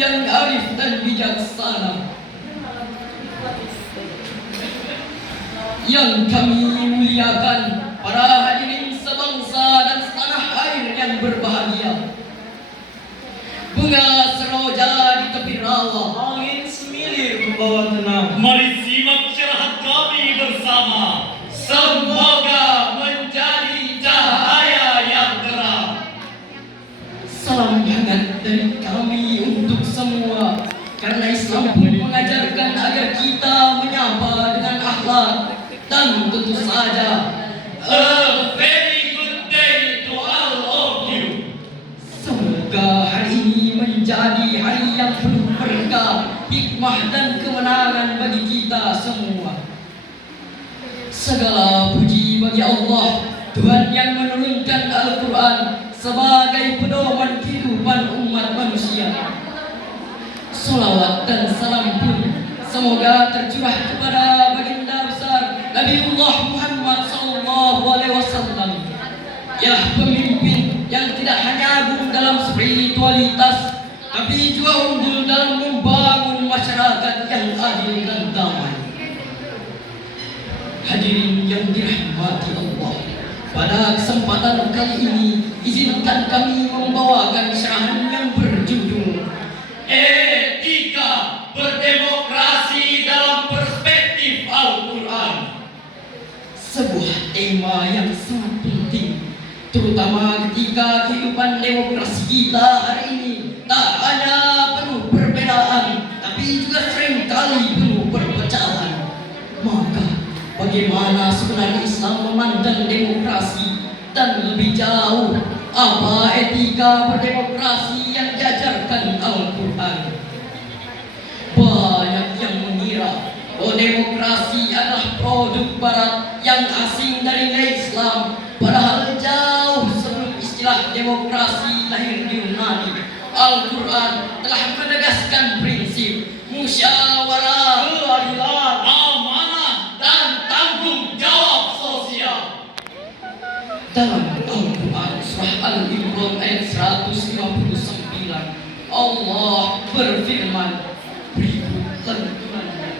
yang arif dan bijaksana, yang kami muliakan para hadirin sebangsa dan setanah air yang berbahagia. Bunga seroja di tepi rawa, angin semilir membawa tenang. Mari simak syarahat kami bersama. Semoga menjadi cahaya yang terang. salam hangat dari kami untuk semua, karena Islam pun mengajarkan agar kita menyapa dengan akhlak. Dan tentu saja, A very good day to all of you. semoga hari ini menjadi hari yang penuh berkah, hikmah dan kemenangan bagi kita semua. Segala puji bagi Allah, Tuhan yang menurunkan Al-Quran sebagai pedoman kehidupan umat manusia. Salawat dan salam pun semoga tercurah kepada baginda besar Nabiullah Muhammad SAW, ialah pemimpin yang tidak hanya agung dalam spiritualitas, tapi juga unggul dalam membangun masyarakat yang adil dan damai. Hadirin yang dirahmati Allah, pada kesempatan kali ini izinkan kami membawakan syarahan yang berjudul Etika berdemokrasi dalam perspektif Al-Quran. sebuah tema yang sangat penting, terutama ketika kehidupan demokrasi kita hari ini tak hanya penuh perbedaan, tapi juga seringkali penuh perpecahan. Maka bagaimana sebenarnya Islam memandang demokrasi, dan lebih jauh, apa etika berdemokrasi yang diajarkan Al-Quran? Banyak yang mengira bahwa demokrasi adalah produk Barat yang asing dari nilai Islam, padahal jauh sebelum istilah demokrasi lahir di Yunani, Al-Quran telah menegaskan prinsip musyawarah, keadilan, Amanah dan tanggung jawab sosial. Dalam Al-Quran surah Al-Imran ayat 159, Allah berfirman berikut lantunannya.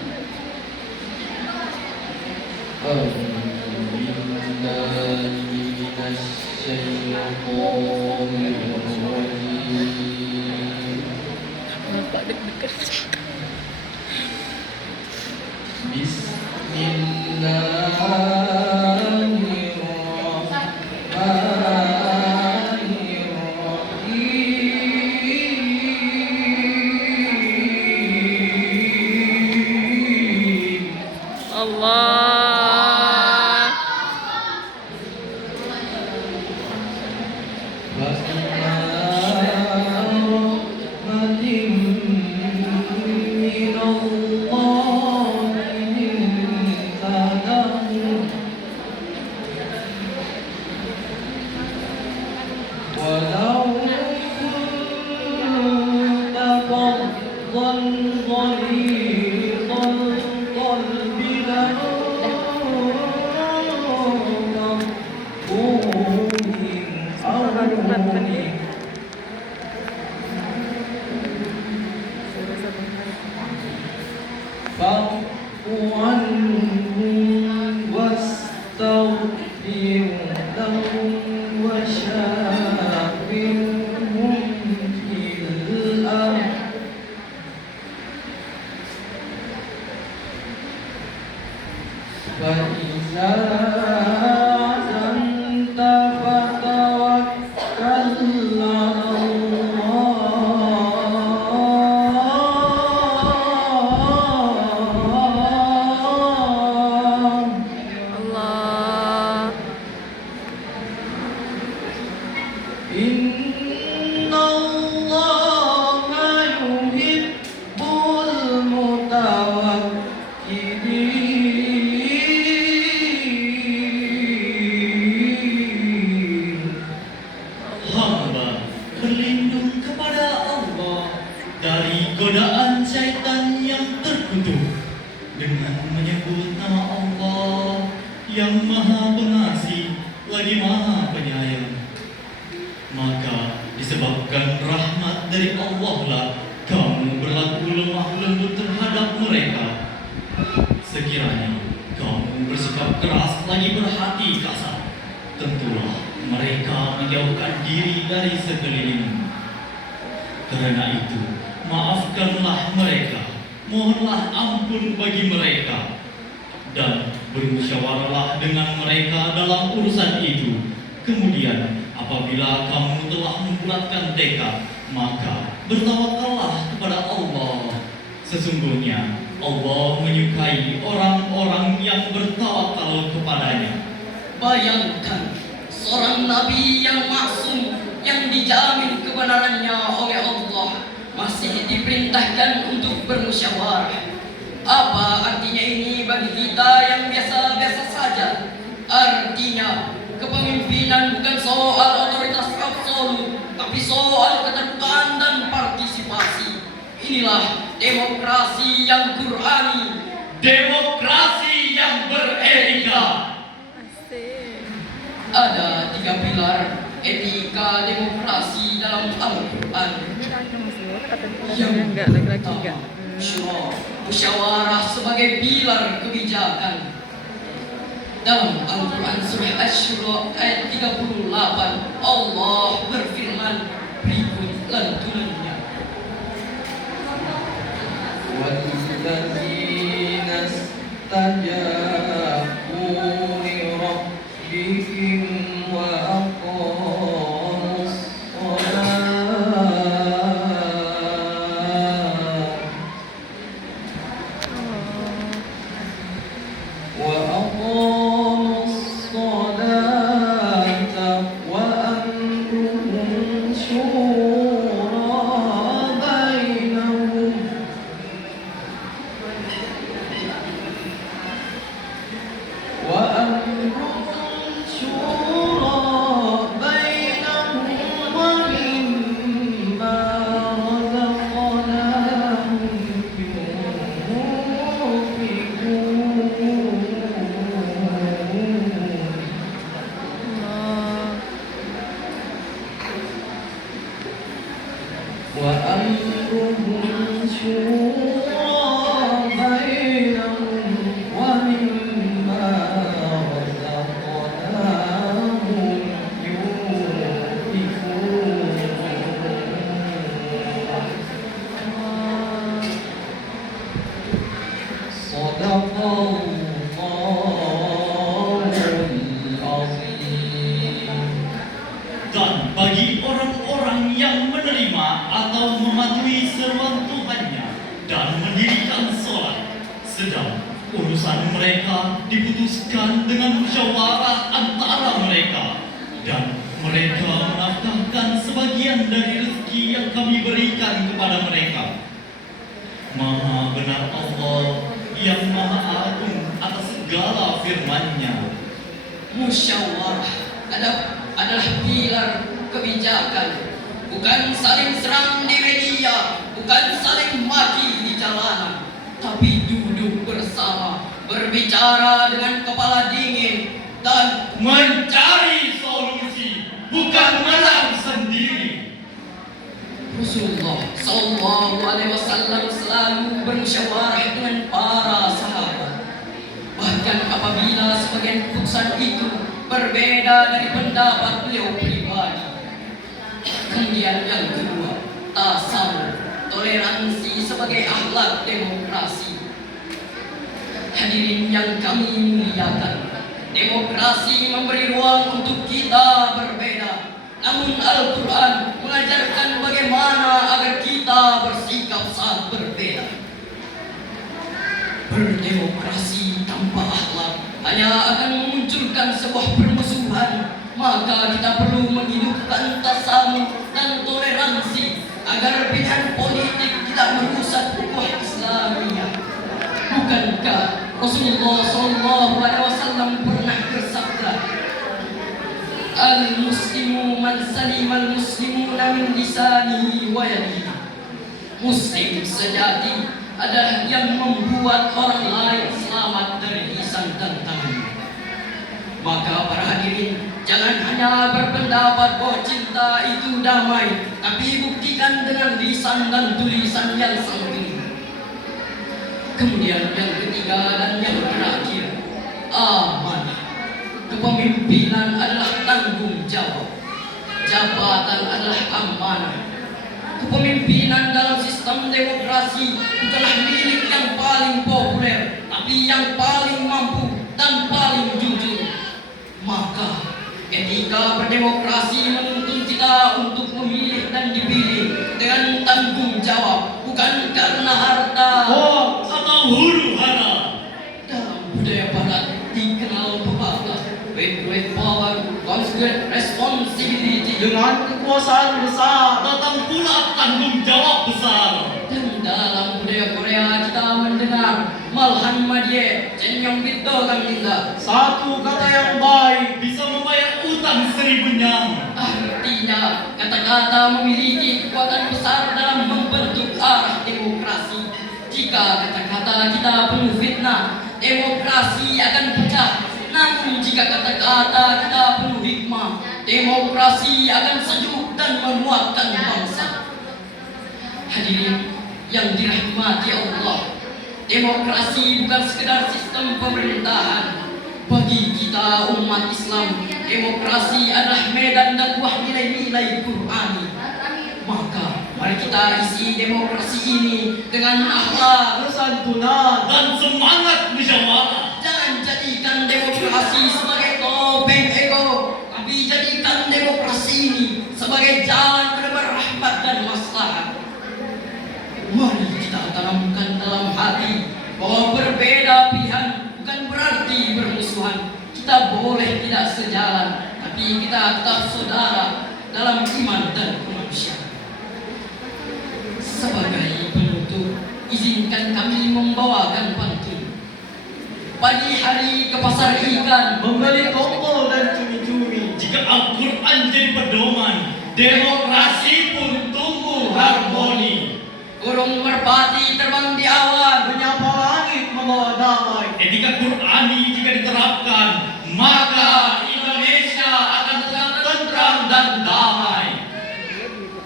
godaan syaitan yang terkutuk dengan menyebut nama Allah yang Maha Pengasih lagi Maha Penyayang. Maka disebabkan rahmat dari Allah lah kamu lagi berhati kasar, tentulah mereka menjauhkan diri dari sekelilingmu. Karena itu, maafkanlah mereka, mohonlah ampun bagi mereka, dan bermusyawarahlah dengan mereka dalam urusan itu. Kemudian, apabila kamu telah membulatkan tekad, maka bertawakallah kepada Allah. Sesungguhnya Allah menyukai orang-orang yang bertawakal kepadanya. Bayangkan seorang nabi yang maksum, yang dijamin kebenarannya oleh Allah, masih diperintahkan untuk bermusyawarah. Apa artinya ini bagi kita yang biasa-biasa saja? Artinya kepemimpinan bukan soal otoritas absolut, tapi soal keterbukaan dan partisipasi. Inilah demokrasi yang Qur'ani, Demokrasi yang beretika. ada 3 pilar etika demokrasi dalam Al-Quran. Yang pertama, musyawarah sebagai pilar kebijakan. Dalam Al-Quran surah Asy-Syura ayat 38, Allah berfirman berikut lantunannya. والذين استجابوا لربهم وأقاموا الصلاة وأمرهم شورى بينهم ومما رزقناهم وأمرهم شورى بينهم ومما رزقناهم ينفقون صدق الله العظيم. Dan bagi orang-orang yang menerima atau mematuhi seruan Tuhannya dan mendirikan sholat, sedang urusan mereka diputuskan dengan musyawarah antara mereka, dan mereka menafkahkan sebagian dari rezeki yang kami berikan kepada mereka. Maha benar Allah yang maha agung atas segala firman-Nya. Musyawarah adalah pilar kebijakan, bukan saling serang di media, bukan saling maki di jalanan, tapi duduk bersama, berbicara dengan kepala dingin dan Mencari solusi, bukan menang sendiri. Rasulullah Sallallahu Alaihi Wasallam selalu bermusyawarah dengan para sahabat. Bahkan apabila sebagian keputusan itu berbeda dari pendapat beliau pribadi. Kemudian yang kedua, tasawuf, toleransi sebagai akhlak demokrasi. Hadirin yang kami muliakan, demokrasi memberi ruang untuk kita berbeda. Namun Al-Quran mengajarkan bagaimana agar kita bersikap saat berbeda. Berdemokrasi tanpa akhlak hanya akan memunculkan sebuah permusuhan. Maka kita perlu menghidupkan tasamuh dan toleransi agar pilihan politik tidak merusak ukhuwah Islamiyah. Bukankah Rasulullah SAW pernah bersabda, "Al-muslimu man salima al-muslimuna min lisanihi wa yadihi." Muslim sejati adalah yang membuat orang lain selamat dari lisan dan tangan. Maka para hadirin, jangan hanya berpendapat bahwa cinta itu damai, tapi buktikan dengan lisan dan tulisan yang santun. Kemudian yang ketiga dan yang terakhir, amanah. Kepemimpinan adalah tanggung jawab. Jabatan adalah amanah. Kepemimpinan dalam sistem demokrasi bukanlah milik yang paling populer, tapi yang paling mampu dan paling jujur. Maka etika berdemokrasi menuntun kita untuk memilih dan dipilih dengan tanggung jawab, bukan karena harta. Hoax atau huru hara. Dalam budaya barat dikenal pepatah, with power comes great responsibility. Dengan kekuasaan besar Datang pula tanggung jawab besar. Dan dalam budaya Korea kita mendengar Malhan Madye Chenyong Bitto Kang Linda. satu kata yang baik Bisa membayar utang 1000 nyam. Artinya kata-kata memiliki kekuatan besar dalam membentuk arah demokrasi. Jika kata-kata kita penuh fitnah, demokrasi akan pecah. Namun jika kata-kata kita penuh hikmah, demokrasi akan sejuk dan menguatkan bangsa. Hadirin yang dirahmati Allah, demokrasi bukan sekedar sistem pemerintahan. Bagi kita umat Islam, demokrasi adalah medan dakwah nilai-nilai Qur'ani. Maka mari kita isi demokrasi ini dengan akhlak, kesantunan Dan semangat musyawarah. jangan jadikan demokrasi sebagai topeng ego, tapi jadikan demokrasi ini sebagai jalan menebar rahmat dan maslahat. Mari kita tanamkan dalam hati bahwa berbeda pilihan bukan berarti bermusuhan. Kita boleh tidak sejalan, tapi kita tetap saudara dalam iman dan kemanusiaan. Sebagai penutup, izinkan kami membawakan pantun. Pagi hari ke pasar ikan, membeli tombol dan cumi-cumi Jika Al-Quran jadi pedoman, demokrasi pun tumbuh harmoni. burung merpati terbang di awan. menyapa langit membawa damai Etika Qurani jika diterapkan, maka Indonesia akan tetap tentram dan damai.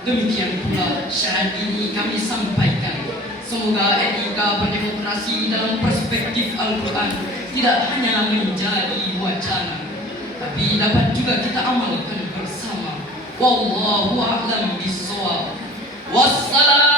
Demikian pula syarat ini kami sampaikan. Semoga etika berdemokrasi dalam perspektif Al-Quran tidak hanya menjadi wacana, tapi dapat juga kita amalkan bersama. Wallahu a'lam bishawab. Wassalam.